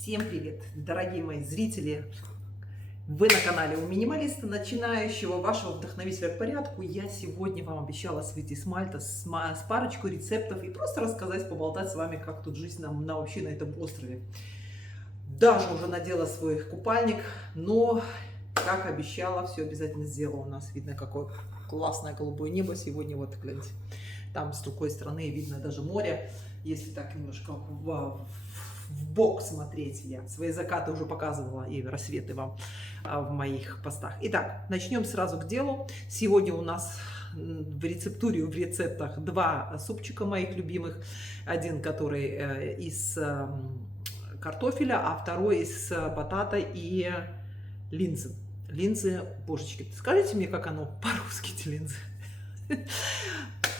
Всем привет, дорогие мои зрители! Вы на канале у минималиста начинающего, вашего вдохновителя к порядку. Я сегодня вам обещала выйти с Мальты с парочкой рецептов и просто рассказать, поболтать с вами, как тут жизнь вообще на этом острове. Даже уже надела свой купальник, но, как обещала, все обязательно сделала. У нас видно, какое классное голубое небо сегодня. Вот, гляньте, там с другой стороны видно даже море. Если так немножко в бок смотреть, я свои закаты уже показывала и рассветы вам в моих постах. Итак, начнем сразу к делу. Сегодня у нас в рецептуре, в рецептах два супчика моих любимых. Один, который из картофеля, а второй из батата и линзы. Линзы, божечки, скажите мне, как оно по-русски, эти линзы?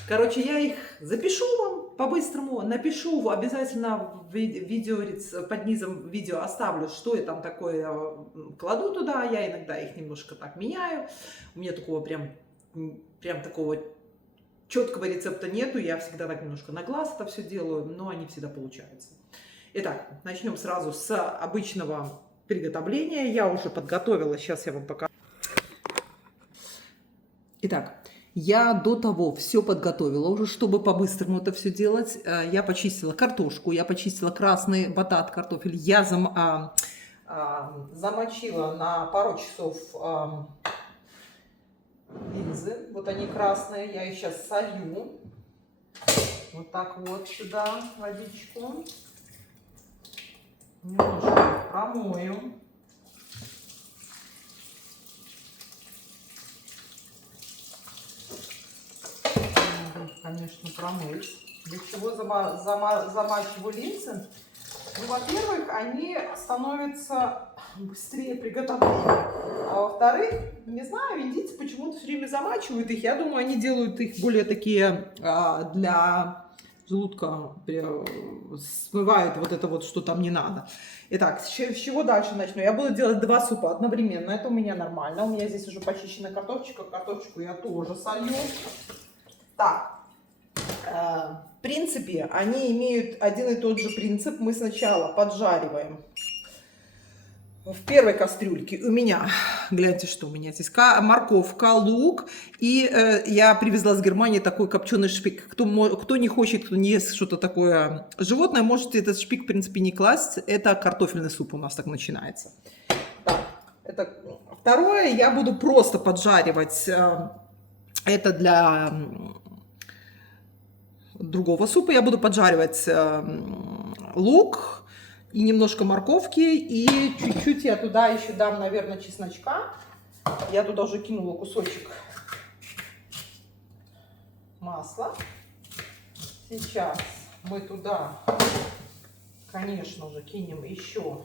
Короче, я их запишу вам по-быстрому, напишу обязательно в видео, под низом видео оставлю, что я там такое кладу туда. Я иногда их немножко так меняю. У меня такого прям такого четкого рецепта нету. Я всегда так немножко на глаз это все делаю, но они всегда получаются. Итак, начнем сразу с обычного приготовления. Я уже подготовила, сейчас я вам покажу. Итак, я до того все подготовила уже, чтобы по-быстрому это все делать. Я почистила картошку, я почистила красный батат, картофель. Я замочила на пару часов линзы. Вот они красные. Я их сейчас солью. Вот так вот сюда водичку. Немножко промою. Конечно, промыть. Для чего замачиваю линзы? Ну, во-первых, они становятся быстрее приготовления. А во-вторых, не знаю, индийцы почему-то все время замачивают их. Я думаю, они делают их более такие для желудка, смывают вот это вот, что там не надо. Итак, с чего дальше начну? Я буду делать два супа одновременно. Это у меня нормально. У меня здесь уже почищена картошечка. Картошечку я тоже солью. Так. В принципе, они имеют один и тот же принцип. Мы сначала поджариваем в первой кастрюльке. У меня, гляньте, что у меня здесь, морковка, лук. И я привезла с Германии такой копченый шпик. Кто не хочет, кто не ест что-то такое животное, можете этот шпик, в принципе, не класть. Это картофельный суп у нас так начинается. Так, это второе. Я буду просто поджаривать. Это для другого супа. Я буду поджаривать лук и немножко морковки. И чуть-чуть я туда еще дам, наверное, чесночка. Я туда уже кинула кусочек масла. Сейчас мы туда, конечно же, кинем еще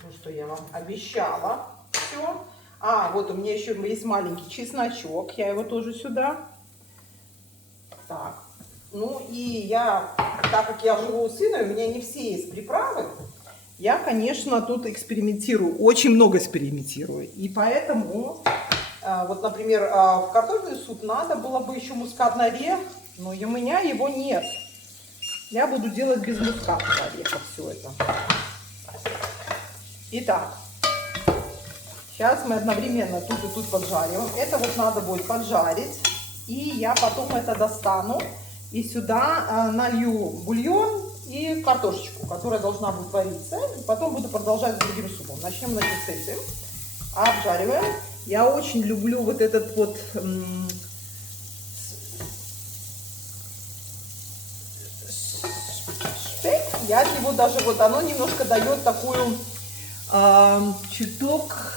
то, что я вам обещала. Все. Вот у меня еще есть маленький чесночок. Я его тоже сюда. Так, ну и так как я живу у сына, у меня не все есть приправы, я, конечно, тут экспериментирую, очень много экспериментирую. И поэтому, вот, например, в картофельный суп надо было бы еще мускатный орех, но у меня его нет. Я буду делать без мускатного ореха все это. Итак, сейчас мы одновременно тут и тут поджариваем. Это вот надо будет поджарить. И я потом это достану и сюда налью бульон и картошечку, которая должна будет вариться. Потом буду продолжать с другим супом. Начнем, значит, с этим. Обжариваем. Я очень люблю вот этот вот шпек. Я от него даже, вот оно немножко дает такую чуток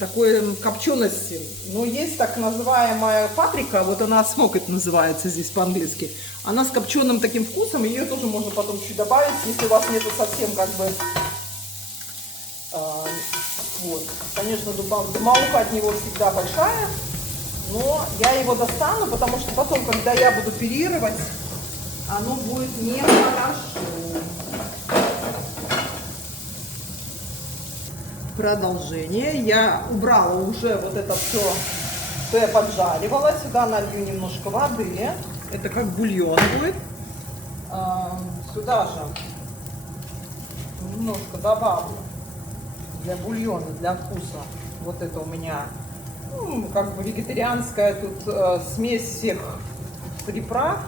такой копчености. Но есть так называемая паприка, вот она смок это называется здесь по-английски. Она с копченым таким вкусом, ее тоже можно потом чуть добавить, если у вас нету совсем как бы... вот. Конечно, дымовуха от него всегда большая, но я его достану, потому что потом, когда я буду пюрировать, оно будет нехорошо. Продолжение. Я убрала уже вот это все, что я поджаривала. Сюда налью немножко воды. Это как бульон будет. Сюда же немножко добавлю для бульона, для вкуса. Вот это у меня, ну, как бы вегетарианская тут смесь всех приправ.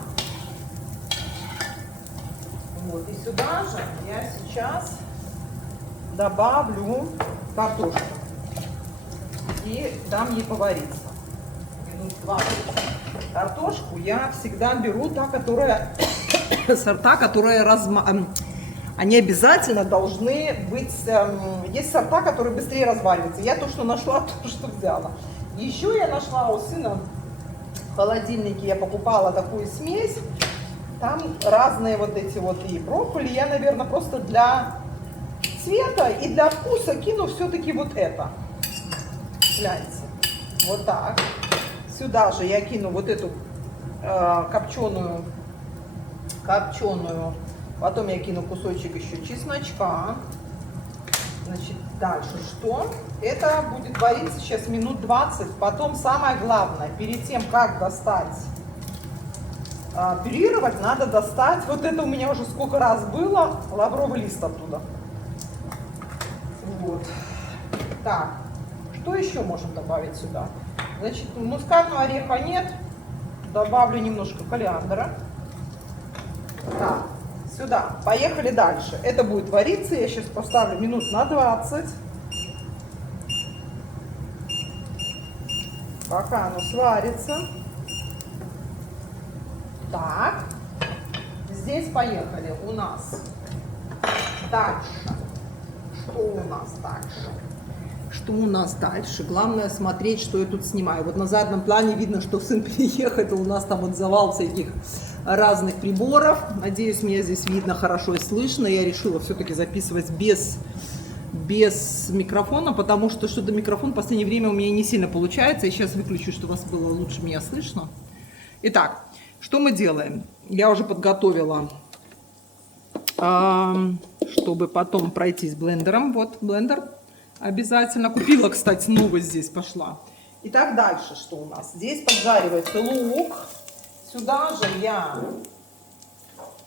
Вот, и сюда же я сейчас добавлю картошку и дам ей повариться минут 20. Картошку я всегда беру та, которая сорта, которые они обязательно должны быть, есть сорта, которые быстрее разваливаются. Я то, что нашла, то, что взяла. Еще я нашла у сына в холодильнике, я покупала такую смесь. Там разные вот эти вот и брокколи. Я, наверное, просто для цвета и для вкуса кину все-таки вот это. Гляньте. Вот так. Сюда же я кину вот эту копченую. Потом я кину кусочек еще чесночка. Значит, дальше что? Это будет вариться сейчас минут 20. Потом самое главное, перед тем, как достать, пюрировать, надо достать, вот это у меня уже сколько раз было, лавровый лист оттуда. Вот. Так, что еще можем добавить сюда? Значит, мускатного ореха нет, добавлю немножко кориандра. Так, сюда, поехали дальше. Это будет вариться, я сейчас поставлю минут на 20. Пока оно сварится. Так, здесь поехали у нас дальше. Что у нас дальше? Что у нас дальше? Главное смотреть, что я тут снимаю. Вот на заднем плане видно, что сын переехал, у нас там вот завал всяких разных приборов. Надеюсь, меня здесь видно хорошо и слышно. Я решила все-таки записывать без микрофона, потому что что-то микрофон в последнее время у меня не сильно получается. Я сейчас выключу, чтобы вас было лучше меня слышно. Итак, что мы делаем? Я уже подготовила, чтобы потом пройтись блендером. Вот блендер обязательно. Купила, кстати, новый здесь пошла. Итак, дальше что у нас? Здесь поджаривается лук. Сюда же я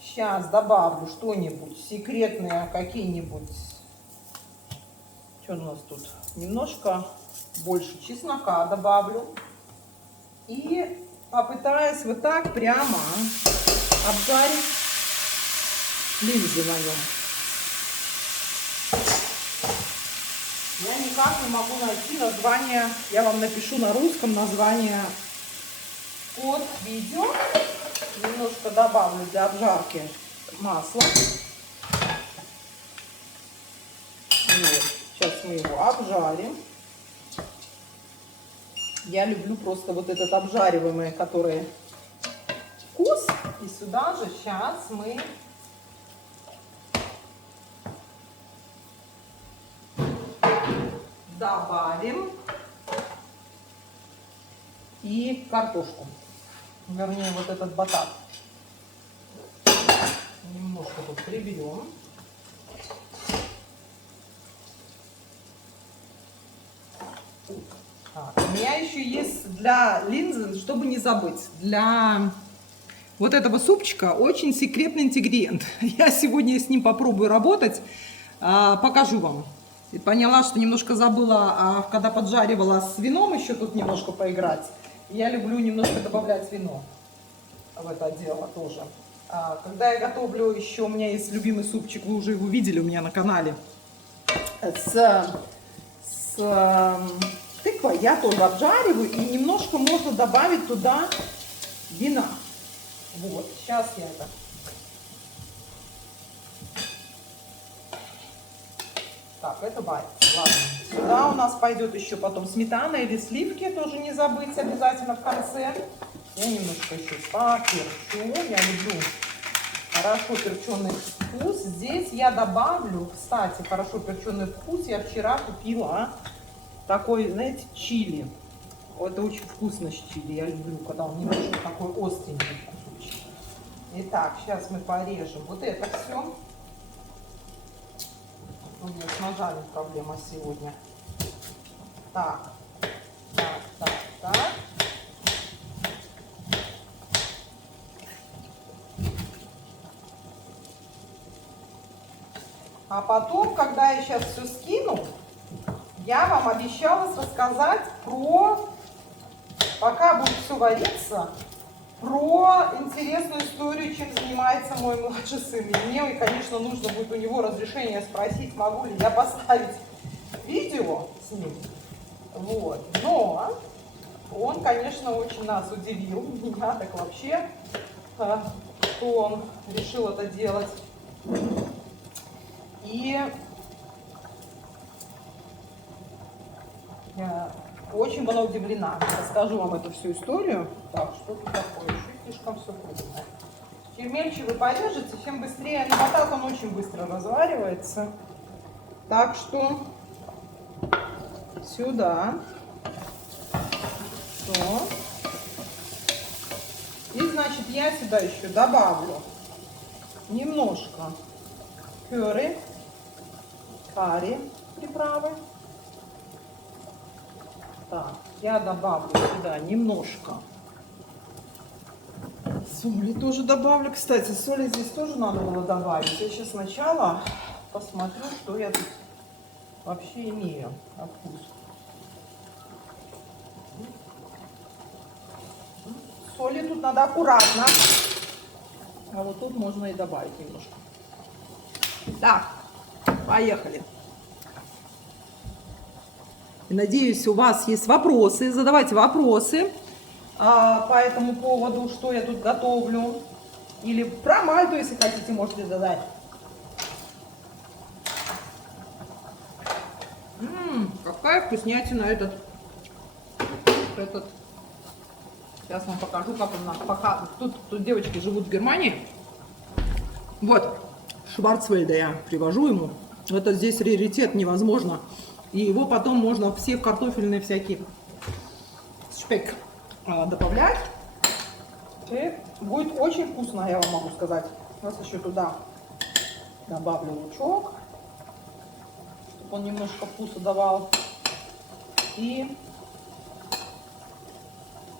сейчас добавлю что-нибудь секретное, какие-нибудь. Что у нас тут? Немножко больше чеснока добавлю. И попытаюсь вот так прямо обжарить линзы на нем. Я никак не могу найти название, я вам напишу на русском название под видео. Немножко добавлю для обжарки масла. Вот. Сейчас мы его обжарим. Я люблю просто вот этот обжариваемый, который вкус. И сюда же сейчас мы добавим и картошку. Вернее, вот этот батат. Немножко тут приберем. Так, у меня еще есть для линзы, чтобы не забыть, для вот этого супчика очень секретный ингредиент. Я сегодня с ним попробую работать, покажу вам. И поняла, что немножко забыла, когда поджаривала с вином еще тут немножко поиграть. Я люблю немножко добавлять вино в это дело тоже. Когда я готовлю, еще у меня есть любимый супчик, вы уже его видели у меня на канале, с тыквой, я тоже обжариваю, и немножко можно добавить туда вина. Вот, сейчас я это... Так, это варится. Ладно. Сюда у нас пойдет еще потом сметана или сливки, тоже не забыть обязательно в конце. Я немножко еще поперчу. Я люблю хорошо перченый вкус. Здесь я добавлю, кстати, хорошо перченый вкус. Я вчера купила такой, знаете, чили. Это очень вкусно с чили. Я люблю, когда он немножко такой остренький кусочек. Итак, сейчас мы порежем вот это все. У меня с ножами проблема сегодня. Так, так, так, так. А потом, когда я сейчас все скину, я вам обещала рассказать про, пока будет все вариться, про интересную историю, чем занимается мой младший сын. И мне, конечно, нужно будет у него разрешение спросить, могу ли я поставить видео с ним. Вот. Но он, конечно, очень нас удивил, меня так вообще, что он решил это делать. И очень была удивлена. Расскажу вам эту всю историю. Так, что тут такое? Еще слишком все вкусно. Чем мельче вы порежете, тем быстрее. Но вот так он очень быстро разваривается. Так что сюда. Все. И, значит, я сюда еще добавлю немножко карри приправы. Так, я добавлю сюда немножко соли тоже добавлю. Кстати, соли здесь тоже надо было добавить. Я сейчас сначала посмотрю, что я тут вообще имею на вкус. Соли тут надо аккуратно. А вот тут можно и добавить немножко. Так, поехали. Надеюсь, у вас есть вопросы. Задавайте вопросы по этому поводу, что я тут готовлю. Или про Мальту, если хотите, можете задать. Какая вкуснятина этот. Сейчас вам покажу, как он. Пока тут девочки живут в Германии. Вот, Шварцвальда я привожу ему. Это здесь раритет, невозможно. И его потом можно все картофельные всякие шпек добавлять. И будет очень вкусно, я вам могу сказать. Сейчас еще туда добавлю лучок, чтобы он немножко вкуса давал. И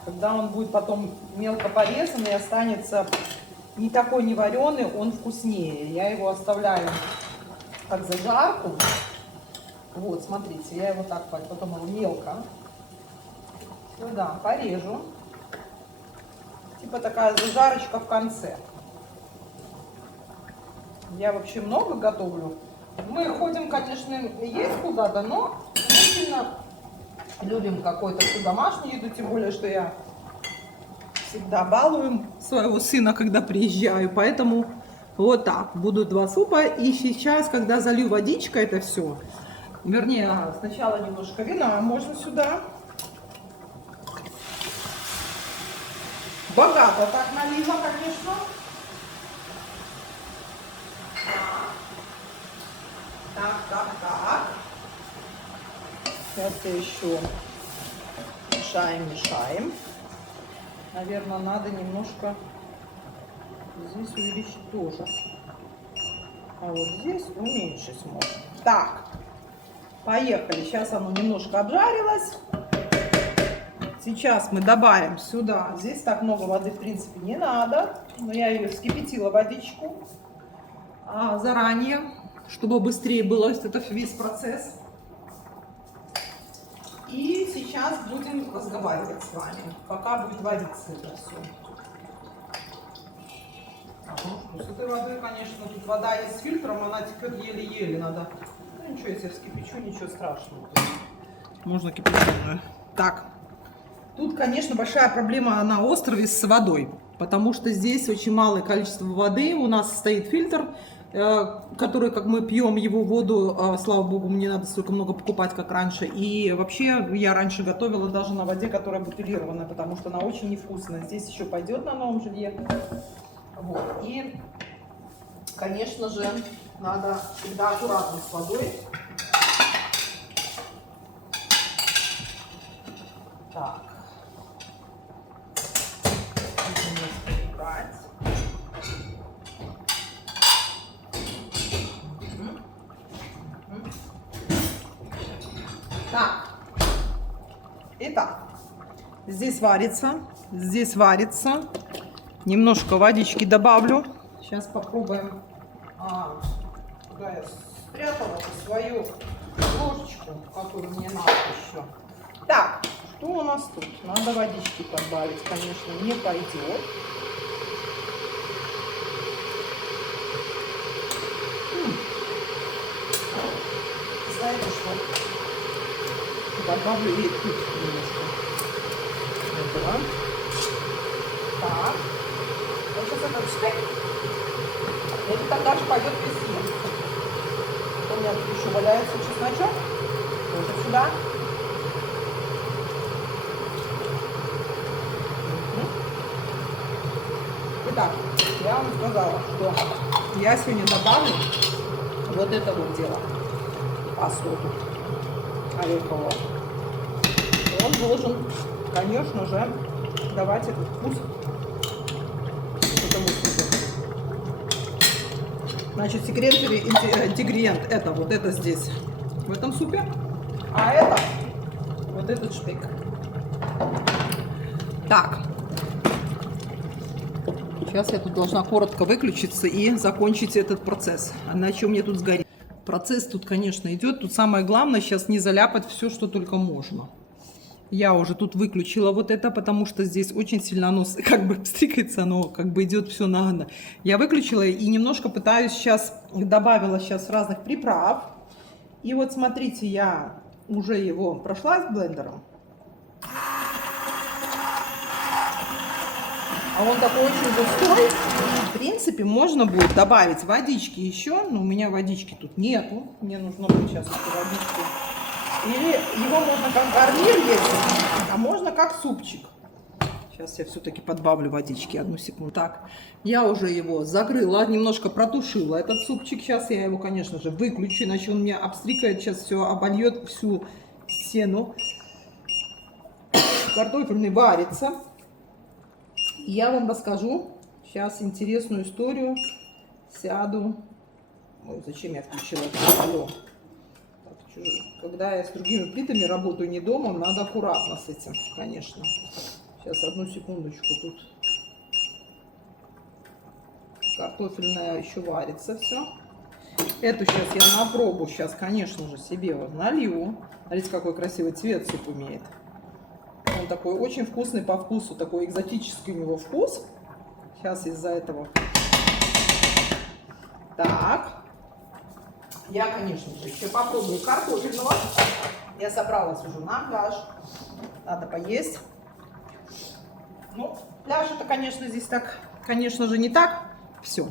когда он будет потом мелко порезанный, останется не такой не вареный, он вкуснее. Я его оставляю как зажарку. Вот, смотрите, я его так потом его мелко сюда порежу. Типа такая зажарочка в конце. Я вообще много готовлю. Мы ходим, конечно, есть куда-то, но мы сильно любим какую-то всю домашнюю еду, тем более, что я всегда балую своего сына, когда приезжаю. Поэтому вот так. Будут 2 супа. И сейчас, когда залью водичкой это все, вернее, сначала немножко вина можно сюда. Богато так налила, конечно. Так. Сейчас еще мешаем. Наверное, надо немножко здесь увеличить тоже. А вот здесь уменьшить можно. Так, поехали. Сейчас оно немножко обжарилось. Сейчас мы добавим сюда. Здесь так много воды, в принципе, не надо. Но я ее вскипятила, водичку, заранее, чтобы быстрее был этот весь процесс. И сейчас будем разговаривать с вами, пока будет вариться это все. Ну что, с этой водой, конечно, тут вода есть с фильтром, она текет еле-еле, надо. Ну ничего, если я вскипячу, ничего страшного. Можно кипяченую. Так, тут, конечно, большая проблема на острове с водой, потому что здесь очень малое количество воды, у нас стоит фильтр, который, как мы пьем его воду, слава богу, мне надо столько много покупать, как раньше. И вообще я раньше готовила даже на воде, которая бутилирована, потому что она очень невкусная. Здесь еще пойдет на новом жилье. Вот. И, конечно же, надо всегда аккуратно с водой. Так. Будем убрать. Так, итак, здесь варится, немножко водички добавлю, сейчас попробуем Сюда я спрятала свою ложечку, которую мне надо еще. Так, что у нас тут? Надо водички добавить, конечно, не пойдет. Знаете что? Добавлю и тут немножко. Этого. Так. Вот сейчас этот штык. Это тогда же пойдет везде. У меня тут еще валяется чесночок. Тоже сюда. Итак, я вам сказала, что я сегодня добавлю вот это вот дело. Пасту орехового. Он должен, конечно же, давать этот вкус этому супу. Значит, секретный ингредиент это вот это здесь, в этом супе, а это вот этот шпик. Так. Сейчас я тут должна коротко выключиться и закончить этот процесс. Иначе у меня тут сгорит. Процесс тут, конечно, идет. Тут самое главное сейчас не заляпать все, что только можно. Я уже тут выключила вот это, потому что здесь очень сильно оно как бы стрикается, оно как бы идет все нагано. Я выключила и немножко пытаюсь сейчас, добавила сейчас разных приправ. И вот смотрите, я уже его прошла с блендером. А он такой очень густой. В принципе, можно будет добавить водички еще, но у меня водички тут нету. Мне нужно будет сейчас эту водичку. Или его можно как гарнир есть, а можно как супчик. Сейчас я все-таки подбавлю водички, одну секунду. Так, я уже его закрыла, немножко протушила этот супчик. Сейчас я его, конечно же, выключу, иначе он меня обстрикает, сейчас все обольет всю стену. Картофельный варится. Я вам расскажу сейчас интересную историю. Сяду. Ой, зачем я включила это? Алло. Так, когда я с другими плитами работаю не дома, надо аккуратно с этим, конечно. Сейчас, одну секундочку. Тут картофельная еще варится все. Эту сейчас я на пробу сейчас, конечно же, себе вот налью. Смотрите, какой красивый цвет суп имеет. Он такой очень вкусный по вкусу, такой экзотический у него вкус. Сейчас из-за этого. Так. Я, конечно же, еще попробую картофельного. Я собралась уже на пляж. Надо поесть. Ну, пляж это, конечно, здесь так, конечно же, не так. Все.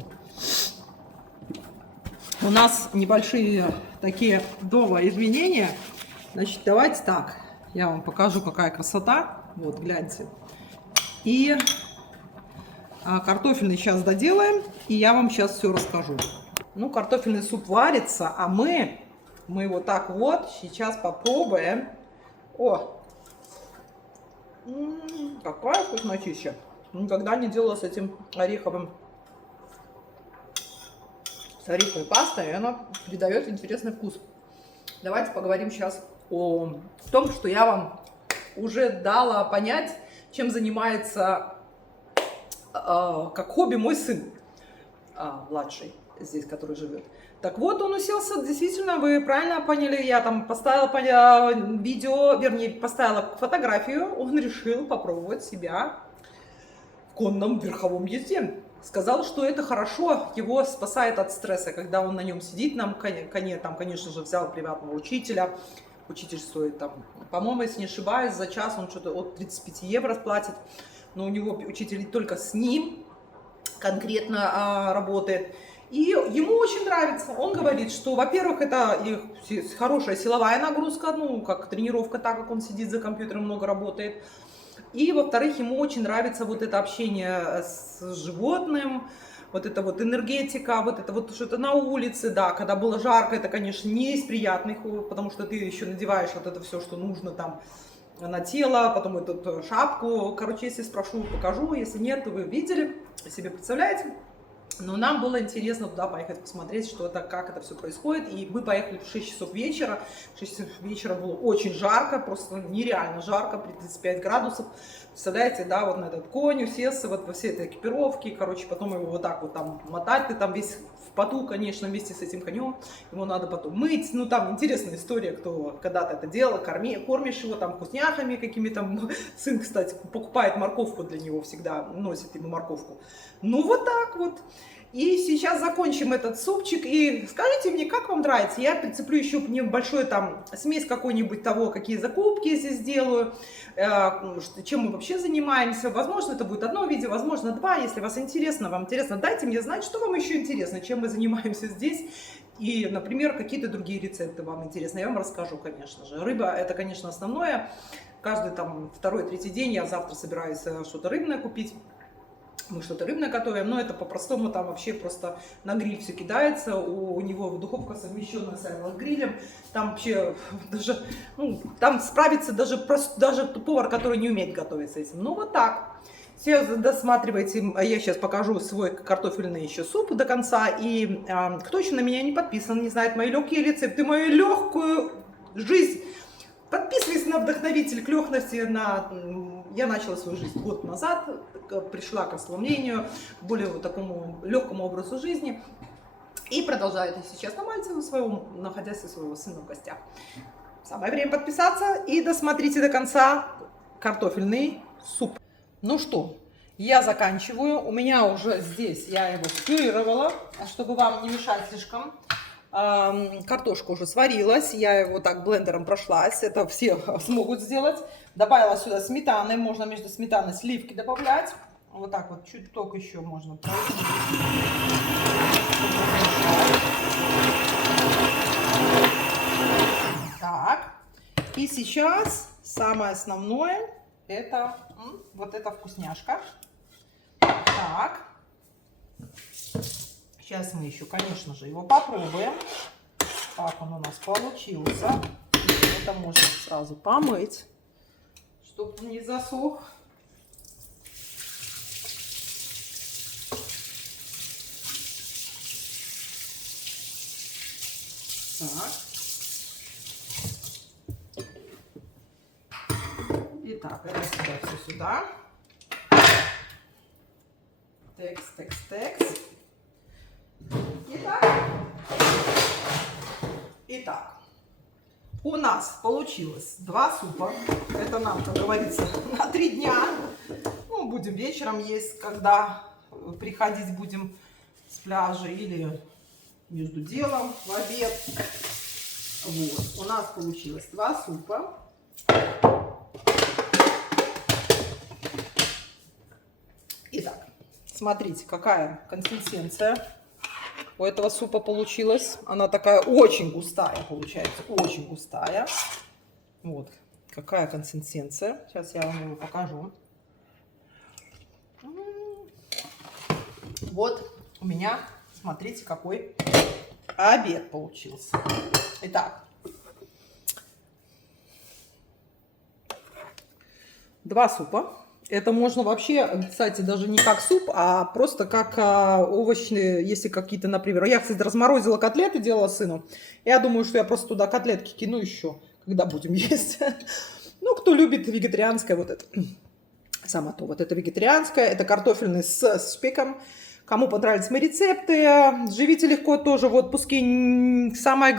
У нас небольшие такие дома изменения. Значит, давайте так. Я вам покажу, какая красота. Вот, гляньте. И картофельный сейчас доделаем. И я вам сейчас все расскажу. Ну, картофельный суп варится, а мы вот так вот сейчас попробуем. О! Какая вкуснотища. Никогда не делала с этим ореховой пастой. И она придает интересный вкус. Давайте поговорим сейчас о том, что я вам уже дала понять, чем занимается как хобби мой сын младший здесь, который живет. Так вот, он уселся, действительно, вы правильно поняли, я там поставила видео, вернее, поставила фотографию, он решил попробовать себя в конном верховом езде. Сказал, что это хорошо, его спасает от стресса, когда он на нем сидит, на коне, там, конечно же, взял приватного учителя. Учитель стоит там, по-моему, если не ошибаюсь, за час он что-то от 35 евро платит. Но у него учитель только с ним конкретно работает. И ему очень нравится. Он говорит, что, во-первых, это хорошая силовая нагрузка, ну, как тренировка, так как он сидит за компьютером, много работает. И, во-вторых, ему очень нравится вот это общение с животным, вот это вот энергетика, вот это вот что-то на улице, да, когда было жарко, это, конечно, не из приятных, потому что ты еще надеваешь вот это все, что нужно там на тело, потом эту шапку. Короче, если спрошу, покажу, если нет, то вы видели, себе представляете. Но нам было интересно туда поехать посмотреть, что это, как это все происходит. И мы поехали в 6 часов вечера. В 6 часов вечера было очень жарко, просто нереально жарко, при 35 градусов. Представляете, да, вот на этот конь усесться, вот во всей этой экипировке. Короче, потом его вот так вот там мотать. Ты там весь в поту, конечно, вместе с этим конем. Его надо потом мыть. Ну, там интересная история, кто когда-то это делал. Кормишь его там вкусняхами какими-то. Сын, кстати, покупает морковку для него всегда, носит ему морковку. Ну, вот так вот. И сейчас закончим этот супчик. И скажите мне, как вам нравится? Я прицеплю еще небольшой там смесь какой-нибудь того, какие закупки я здесь делаю, чем мы вообще занимаемся. Возможно, это будет одно видео, возможно, два. Если вам интересно, дайте мне знать, что вам еще интересно, чем мы занимаемся здесь. И, например, какие-то другие рецепты вам интересны. Я вам расскажу, конечно же. Рыба – это, конечно, основное. Каждый там второй-третий день я завтра собираюсь что-то рыбное купить. Мы что-то рыбное готовим, но это по-простому, там вообще просто на гриль все кидается, у него духовка совмещенная с аэрогрилем, там вообще даже, ну, там справится даже повар, который не умеет готовить с этим. Ну вот так. Все досматривайте, я сейчас покажу свой картофельный еще суп до конца, и кто еще на меня не подписан, не знает мои легкие рецепты, мою легкую жизнь, подписывайтесь на вдохновитель к легкости. Я начала свою жизнь год назад, пришла к ослаблению, более вот такому легкому образу жизни. И продолжаю это сейчас на Мальте, находясь у своего сына в гостях. Самое время подписаться и досмотрите до конца картофельный суп. Ну что, я заканчиваю. У меня уже здесь, я его пюрировала, чтобы вам не мешать слишком. Картошка уже сварилась, я его так блендером прошлась, это все смогут сделать. Добавила сюда сметаны, можно между сметаной сливки добавлять. Вот так вот, чуток еще можно. Так, и сейчас самое основное, это вот эта вкусняшка. Так. Сейчас мы еще, конечно же, его попробуем, как он у нас получился. Это можно сразу помыть, чтобы он не засох. Так. Итак, это сюда, все сюда. Текс. Итак, у нас получилось 2 супа. Это нам, как говорится, на 3 дня. Ну, будем вечером есть, когда приходить будем с пляжа или между делом в обед. Вот, у нас получилось 2 супа. Итак, смотрите, какая консистенция у этого супа получилась. Она такая очень густая получается, очень густая. Вот какая консистенция. Сейчас я вам его покажу. Вот у меня, смотрите, какой обед получился. Итак, 2 супа. Это можно вообще, кстати, даже не как суп, а просто как овощные, если какие-то, например. Я, кстати, разморозила котлеты, делала сыну. Я думаю, что я просто туда котлетки кину еще, когда будем есть. Ну, кто любит вегетарианское, вот это. Само то, вот это вегетарианское. Это картофельный с шпиком. Кому понравились мои рецепты, живите легко тоже в отпуске. Самое